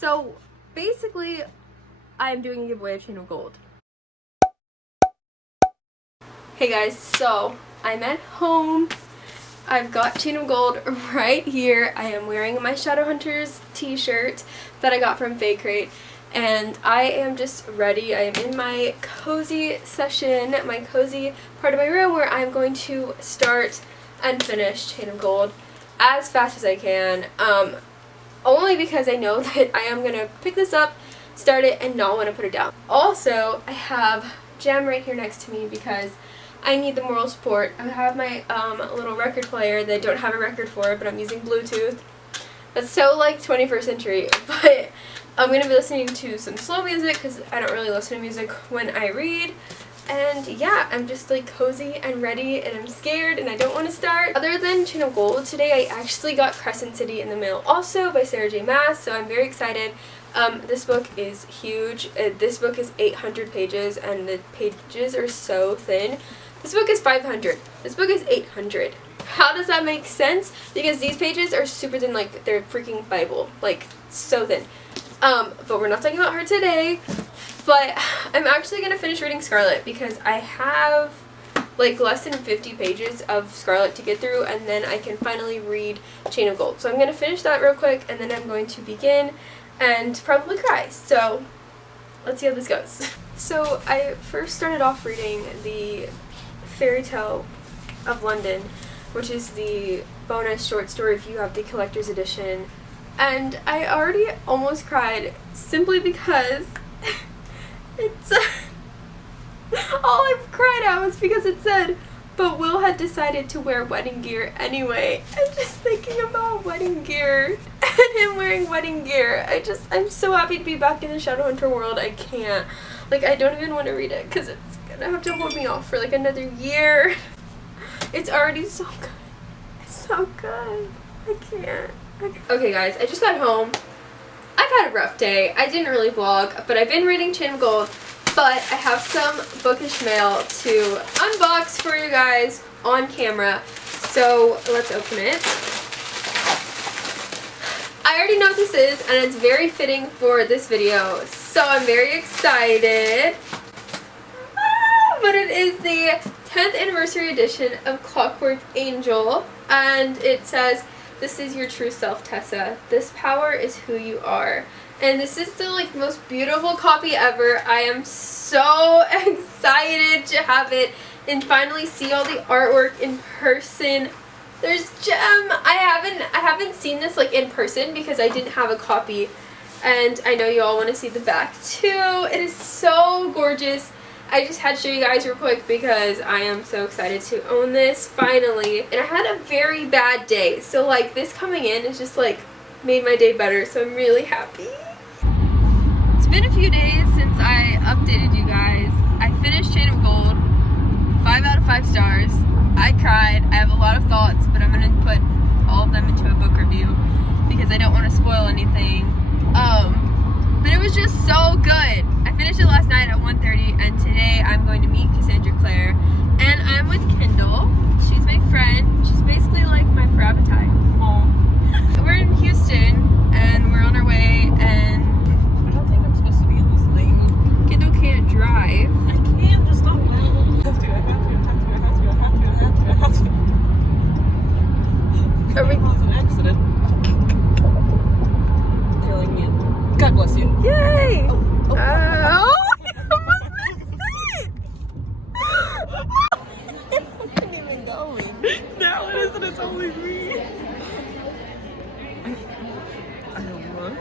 So basically, I'm doing a giveaway of Chain of Gold. Hey guys, so I'm at home. I've got Chain of Gold right here. I am wearing my Shadowhunters t-shirt that I got from Fake Crate, and I am just ready. I am in my cozy session, my cozy part of my room where I'm going to start and finish Chain of Gold as fast as I can. Only because I know that I am going to pick this up, start it, and not want to put it down. Also, I have Jam right here next to me because I need the moral support. I have my little record player that I don't have a record for, but I'm using Bluetooth. That's so like 21st century, but I'm going to be listening to some slow music because I don't really listen to music when I read. And yeah, I'm just like cozy and ready, and I'm scared and I don't want to start. Other than Chain of Gold, today I actually got Crescent City in the mail also by Sarah J. Maas, so I'm very excited. This book is huge. This book is 800 pages and the pages are so thin. This book is 500. This book is 800. How does that make sense? Because these pages are super thin, like they're freaking Bible, like so thin. But we're not talking about her today. But I'm actually going to finish reading Scarlet because I have like less than 50 pages of Scarlet to get through, and then I can finally read Chain of Gold. So I'm going to finish that real quick, and then I'm going to begin and probably cry. So let's see how this goes. So I first started off reading the Fairy Tale of London, which is the bonus short story if you have the collector's edition, and I already almost cried simply because it's all I cried out was because it said, but Will had decided to wear wedding gear anyway. And just thinking about wedding gear and him wearing wedding gear, I'm so happy to be back in the Shadowhunter world. I can't, like, I don't even want to read it because it's gonna have to hold me off for like another year. It's already so good. It's so good. I can't. Okay guys, I just got home. I've had a rough day. I didn't really vlog, but I've been reading Chain of Gold, but I have some bookish mail to unbox for you guys on camera. So let's open it. I already know what this is, and it's very fitting for this video, so I'm very excited. But it is the 10th anniversary edition of Clockwork Angel, and it says, "This is your true self, Tessa. This power is who you are." And this is the like most beautiful copy ever. I am so excited to have it and finally see all the artwork in person. There's Gem. I haven't seen this like in person because I didn't have a copy, and I know you all want to see the back too. It is so gorgeous. I just had to show you guys real quick because I am so excited to own this finally. And I had a very bad day, so like this coming in is just like made my day better, so I'm really happy. It's been a few days since I updated you guys. I finished Chain of Gold, 5 out of 5 stars. I cried. I have a lot of thoughts, but I'm gonna put all of them into a book review because I don't want to spoil anything. But it was just so good. I finished it last night at 1:30, and today I'm going to meet Cassandra, Clare, and I'm with Kendall. She's my friend. She's basically like my Parabatai. We're in Houston, and we're on our way, and I don't think I'm supposed to be in this lane. Kendall can't drive. I can't, there's no way. I have to. Are we? It was an accident. Killing you. God bless you. Yay! Oh. I almost missed it! I wasn't even going. Now it isn't, it's only me. I don't look.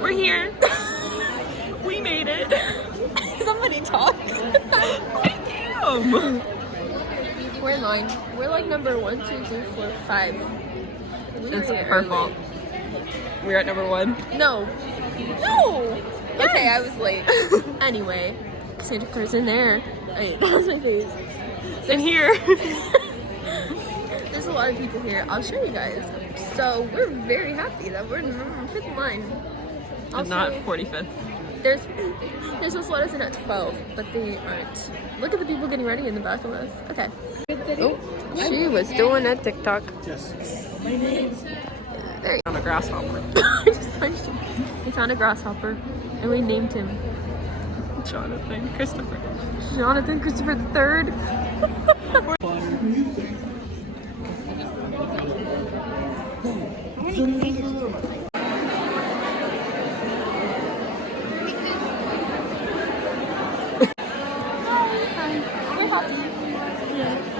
We're here. We made it. Somebody talk. Damn. We're in line. We're like number 1, 2, 3, 4, 5. It's her fault. We're at number 1. No. No! Yes. Okay, I was late. Anyway, Cassandra Clare's in there. Wait, that was my face. In here. There's a lot of people here. I'll show you guys. So we're very happy that we're in the 5th line. Also, not 45th. They're supposed to let us in at 12, but they aren't. Look at the people getting ready in the back of us. Okay. Oh, she was doing a TikTok. Yes. My name. There. On a grasshopper. I just punched him. We found a grasshopper and we named him Jonathan Christopher. Jonathan Christopher III.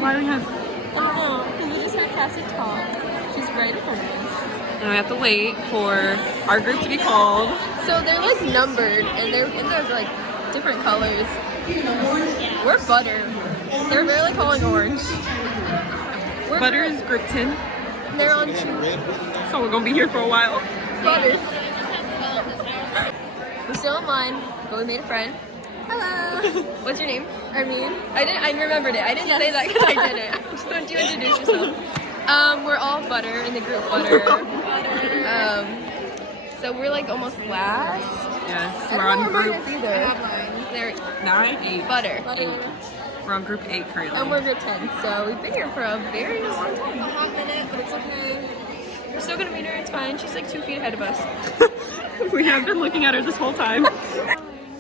Why do we have? We just heard Cassie talk. She's right in front of us. And we have to wait for our group to be called. So they're like numbered and they're like different colors. We're butter. They're barely calling orange. We're Butter is group 10. They're on 2. So we're gonna be here for a while. Butter. We're still in line, but we made a friend. Hello. What's your name? Armin. I remembered it. I didn't say that because I didn't. Just don't you introduce yourself? We're all butter in the group butter. So we're like almost last. Yes. I We're don't on know group either. They're 9, 8. butter. 8. We're on group 8 currently. And we're group 10. So we've been here for a very long time. A hot minute, but it's okay. We're still gonna meet her. It's fine. She's like 2 feet ahead of us. We have been looking at her this whole time.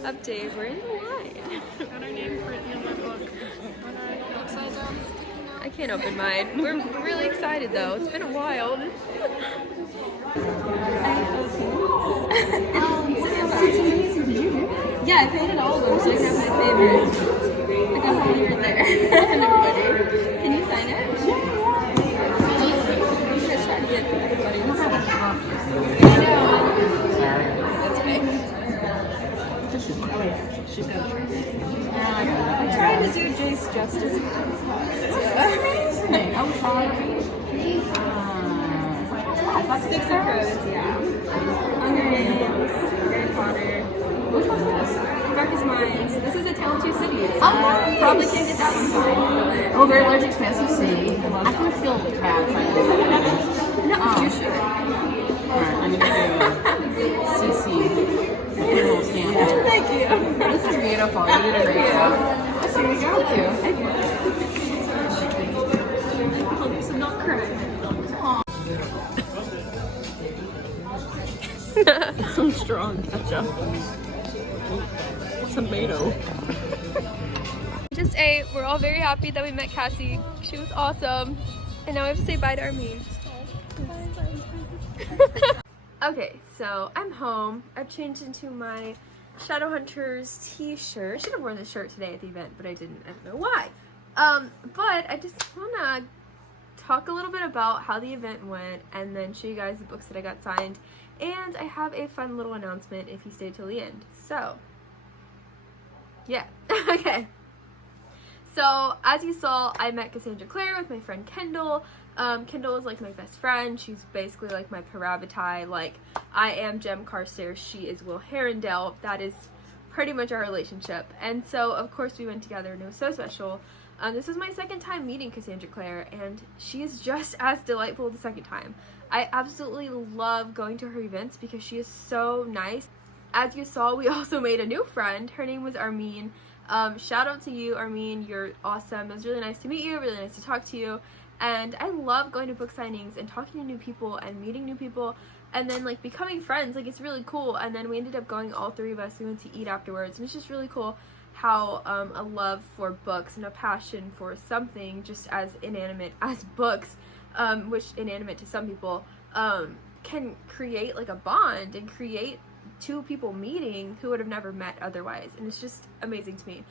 Update. We're in the line. Got our names written in my book. Upside down. I can't open mine. We're really excited though. It's been a while. Yeah, I painted all of them, so I can have my favorites. I got one right there. And everybody. Can you sign it? You should try to get everybody. I know. That's okay. I'm trying to do Jace justice. Six of Crows, yeah. Hunger Games, Harry Potter. Which one's this? Darkest Minds. This is A Tale of Two Cities. Probably can't get that one signed. Oh, very large, expansive sea. I kind of feel bad trying to do that. No, you should. Alright, I'm going to do CC. Little standard. Thank you. This is beautiful. You did a great job. Here we go. Thank you. So not cry. It's so strong. Gotcha. Tomato. Just ate. We're all very happy that we met Cassie. She was awesome. And now we have to say bye to Armin. Okay, so I'm home. I've changed into my Shadowhunters t-shirt. I should have worn this shirt today at the event, but I didn't. I don't know why. But I just want to talk a little bit about how the event went and then show you guys the books that I got signed. And I have a fun little announcement if you stay till the end. So, yeah. Okay. So, as you saw, I met Cassandra Clare with my friend Kendall. Kendall is like my best friend. She's basically like my Paravatai. Like, I am Jem Carstairs. She is Will Herondale. That is pretty much our relationship. And so, of course, we went together and it was so special. This was my second time meeting Cassandra Clare, and she is just as delightful the second time. I absolutely love going to her events because she is so nice. As you saw, we also made a new friend. Her name was Armin. Shout out to you, Armin. You're awesome. It was really nice to meet you, really nice to talk to you. And I love going to book signings and talking to new people and meeting new people and then like becoming friends. Like, it's really cool. And then we ended up going, all 3 of us, we went to eat afterwards, and it's just really cool how a love for books and a passion for something just as inanimate as books, which inanimate to some people, can create like a bond and create 2 people meeting who would have never met otherwise. And it's just amazing to me.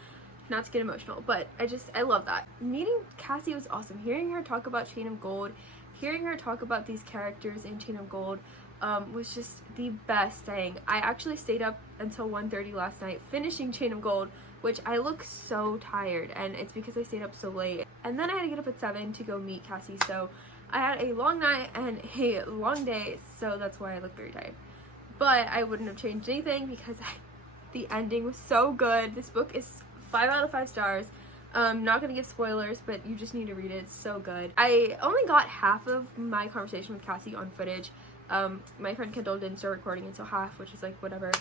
Not to get emotional, but I love that. Meeting Cassie was awesome. Hearing her talk about Chain of Gold, hearing her talk about these characters in Chain of Gold was just the best thing. I actually stayed up until 1:30 last night finishing Chain of Gold, which I look so tired, and it's because I stayed up so late. And then I had to get up at 7 to go meet Cassie, so I had a long night and a long day, so that's why I look very tired. But I wouldn't have changed anything because the ending was so good. This book is 5 out of 5 stars. Not gonna give spoilers, but you just need to read it. It's so good. I only got half of my conversation with Cassie on footage. My friend Kendall didn't start recording until half, which is like whatever.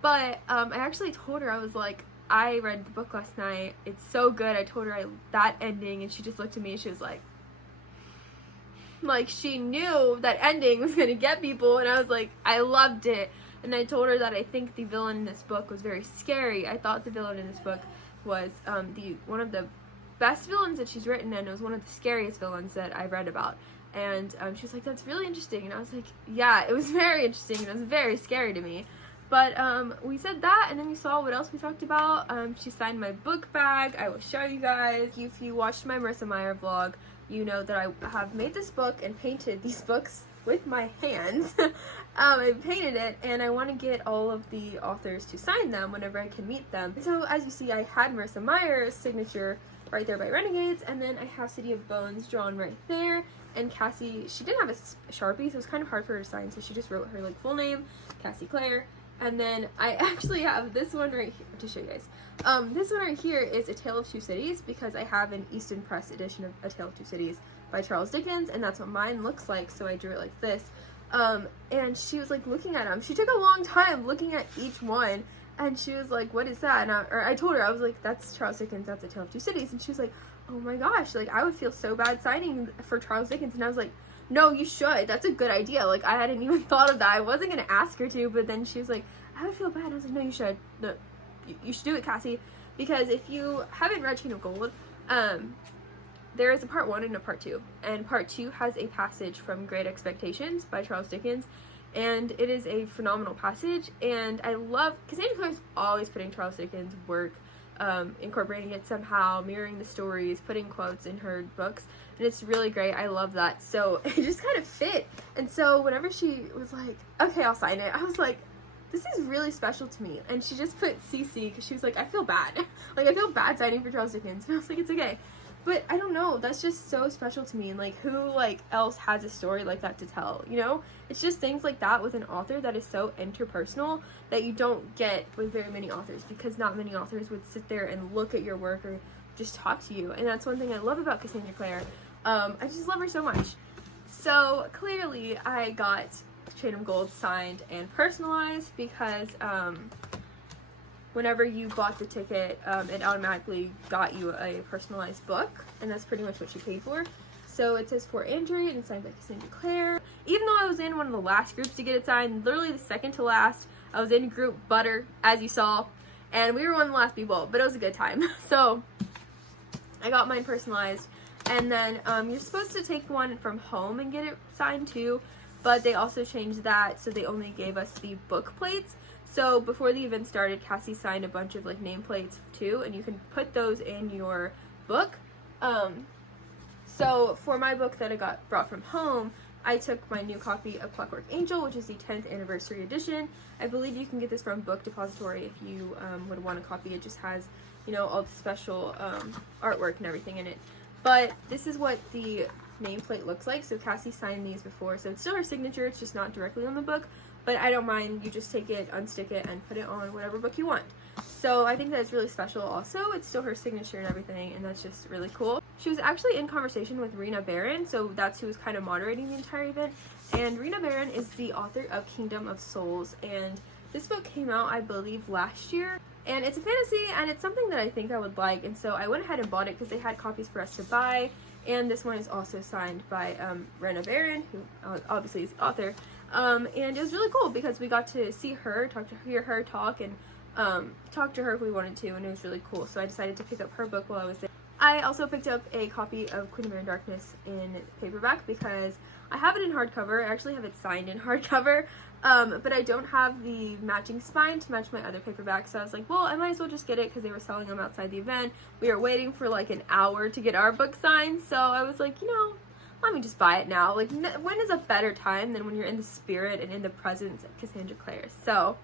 But I actually told her, I was like, I read the book last night. It's so good. I told her that ending, and she just looked at me and she was like, like she knew that ending was gonna get people, and I was like, I loved it. And I told her that I think the villain in this book was very scary. I thought the villain in this book was one of the best villains that she's written, and it was one of the scariest villains that I've read about. And she was like, that's really interesting. And I was like, yeah, it was very interesting, and it was very scary to me. But we said that, and then you saw what else we talked about. She signed my book bag. I will show you guys. If you watched my Marissa Meyer vlog, you know that I have made this book and painted these books with my hands. I painted it, and I want to get all of the authors to sign them whenever I can meet them. So as you see, I had Marissa Meyer's signature right there by Renegades, and then I have City of Bones drawn right there. And Cassie, she didn't have a Sharpie, so it was kind of hard for her to sign, so she just wrote her like full name, Cassie Clare. And then I actually have this one right here to show you guys. This one right here is A Tale of Two Cities, because I have an Easton Press edition of A Tale of Two Cities by Charles Dickens, and that's what mine looks like, so I drew it like this. And she was like looking at them. She took a long time looking at each one, and she was like, what is that? And I told her, I was like, that's Charles Dickens, that's A Tale of Two Cities. And she was like, oh my gosh, like I would feel so bad signing for Charles Dickens. And I was like, no, you should. That's a good idea. Like I hadn't even thought of that. I wasn't gonna ask her to, but then she was like, I would feel bad. And I was like, no, you should. No, you should do it, Cassie. Because if you haven't read Chain of Gold, there is a part 1 and a part 2. And part 2 has a passage from Great Expectations by Charles Dickens. And it is a phenomenal passage. And I love, Cassandra Clare's always putting Charles Dickens' work, incorporating it somehow, mirroring the stories, putting quotes in her books. And it's really great. I love that. So it just kind of fit. And so whenever she was like, okay, I'll sign it, I was like, this is really special to me. And she just put CC because she was like, I feel bad. Like, I feel bad signing for Charles Dickens. And I was like, it's okay. But I don't know, that's just so special to me. And like, who like else has a story like that to tell, you know? It's just things like that with an author that is so interpersonal that you don't get with very many authors, because not many authors would sit there and look at your work or just talk to you. And that's one thing I love about Cassandra Clare. I just love her so much. So clearly I got Chain of Gold signed and personalized because whenever you bought the ticket, it automatically got you a personalized book, and that's pretty much what you paid for. So it says for Andrew, and it's signed by Cassandra Clare. Even though I was in one of the last groups to get it signed, literally the second to last, I was in group Butter, as you saw, and we were one of the last people, but it was a good time. So I got mine personalized, and then you're supposed to take one from home and get it signed too, but they also changed that, so they only gave us the book plates. So before the event started, Cassie signed a bunch of like nameplates too, and you can put those in your book. So for my book that I got brought from home, I took my new copy of Clockwork Angel, which is the 10th anniversary edition. I believe you can get this from Book Depository if you would want a copy. It just has, you know, all the special artwork and everything in it. But this is what the nameplate looks like. So Cassie signed these before, so it's still her signature, it's just not directly on the book, but I don't mind. You just take it, unstick it, and put it on whatever book you want. So I think that's really special also. It's still her signature and everything, and that's just really cool. She was actually in conversation with Rena Barron, so that's who was kind of moderating the entire event. And Rena Barron is the author of Kingdom of Souls, and this book came out, I believe, last year. And it's a fantasy, and it's something that I think I would like, and so I went ahead and bought it because they had copies for us to buy. And this one is also signed by Rena Barron, who obviously is the author. And it was really cool because we got to see her, hear her talk, and talk to her if we wanted to, and it was really cool. So I decided to pick up her book while I was there. I also picked up a copy of Queen of Air and Darkness in paperback because I have it in hardcover. I actually have it signed in hardcover, but I don't have the matching spine to match my other paperback, so I was like, well, I might as well just get it because they were selling them outside the event. We were waiting for like an hour to get our book signed, so I was like, you know, let me just buy it now. Like, when is a better time than when you're in the spirit and in the presence of Cassandra Clare? So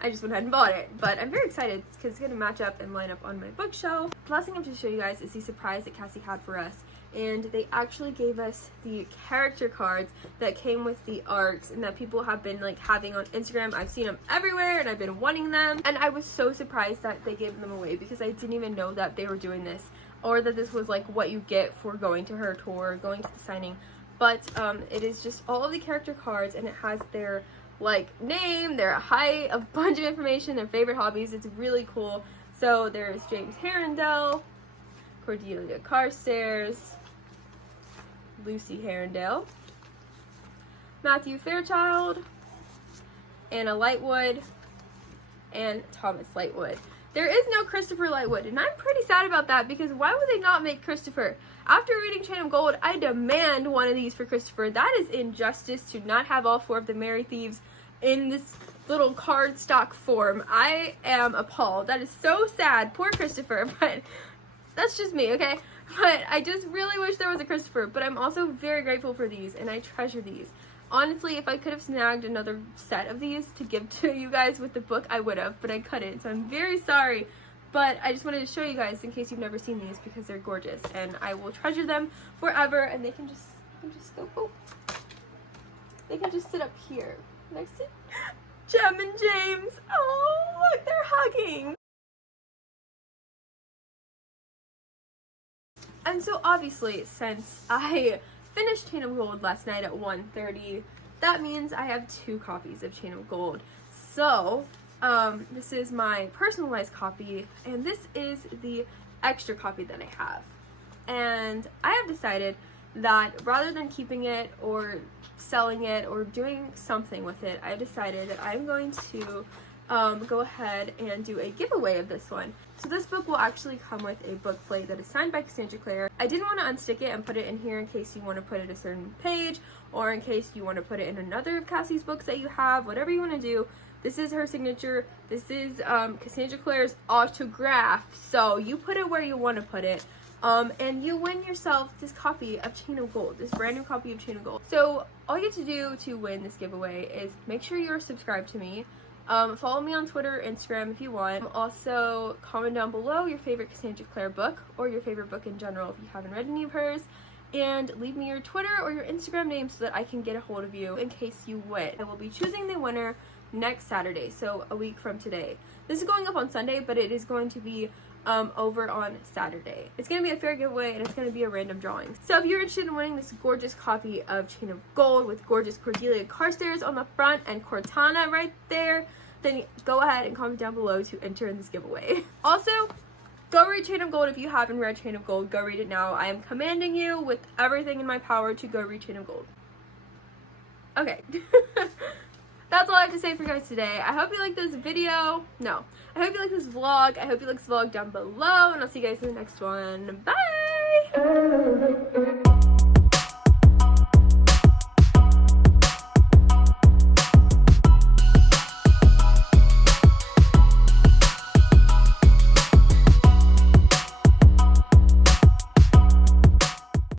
I just went ahead and bought it, but I'm very excited because it's going to match up and line up on my bookshelf. The last thing I'm going to show you guys is the surprise that Cassie had for us, and they actually gave us the character cards that came with the arcs and that people have been like having on Instagram. I've seen them everywhere and I've been wanting them, and I was so surprised that they gave them away because I didn't even know that they were doing this, or that this was like what you get for going to her tour, going to the signing. But it is just all of the character cards, and it has their like name, their height, a bunch of information, their favorite hobbies. It's really cool. So there's James Herondale, Cordelia Carstairs, Lucy Herondale, Matthew Fairchild, Anna Lightwood, and Thomas Lightwood. There is no Christopher Lightwood, and I'm pretty sad about that because why would they not make Christopher? After reading Chain of Gold, I demand one of these for Christopher. That is injustice to not have all 4 of the Merry Thieves in this little cardstock form. I am appalled. That is so sad. Poor Christopher, but that's just me, okay? But I just really wish there was a Christopher, but I'm also very grateful for these, and I treasure these. Honestly, if I could have snagged another set of these to give to you guys with the book, I would have, but I couldn't, so I'm very sorry. But I just wanted to show you guys in case you've never seen these because they're gorgeous, and I will treasure them forever, and they can just go, oh. They can just sit up here next to Jem and James. Oh, look, they're hugging. And so obviously, since I finished Chain of Gold last night at 1:30, that means I have 2 copies of Chain of Gold. So, this is my personalized copy, and this is the extra copy that I have. And I have decided that rather than keeping it or selling it or doing something with it, I've decided that I'm going to go ahead and do a giveaway of this one. So this book will actually come with a book plate that is signed by Cassandra Clare. I didn't want to unstick it and put it in here in case you want to put it a certain page or in case you want to put it in another of Cassie's books that you have, whatever you want to do. This is her signature. This is Cassandra Clare's autograph. So you put it where you want to put it. And you win yourself this copy of Chain of Gold, this brand new copy of Chain of Gold. So all you have to do to win this giveaway is make sure you're subscribed to me. Follow me on Twitter, Instagram if you want. Also, comment down below your favorite Cassandra Clare book or your favorite book in general if you haven't read any of hers. And leave me your Twitter or your Instagram name so that I can get a hold of you in case you win. I will be choosing the winner next Saturday, so a week from today. This is going up on Sunday, but it is going to be over on Saturday. It's going to be a fair giveaway and it's going to be a random drawing. So if you're interested in winning this gorgeous copy of Chain of Gold with gorgeous Cordelia Carstairs on the front and Cortana right there, then go ahead and comment down below to enter in this giveaway. Also, go read Chain of Gold if you haven't read Chain of Gold. Go read it now. I am commanding you with everything in my power to go read Chain of Gold. Okay. That's all I have to say for you guys today. I hope you like this video. No. I hope you like this vlog. I hope you like this vlog down below. And I'll see you guys in the next one. Bye!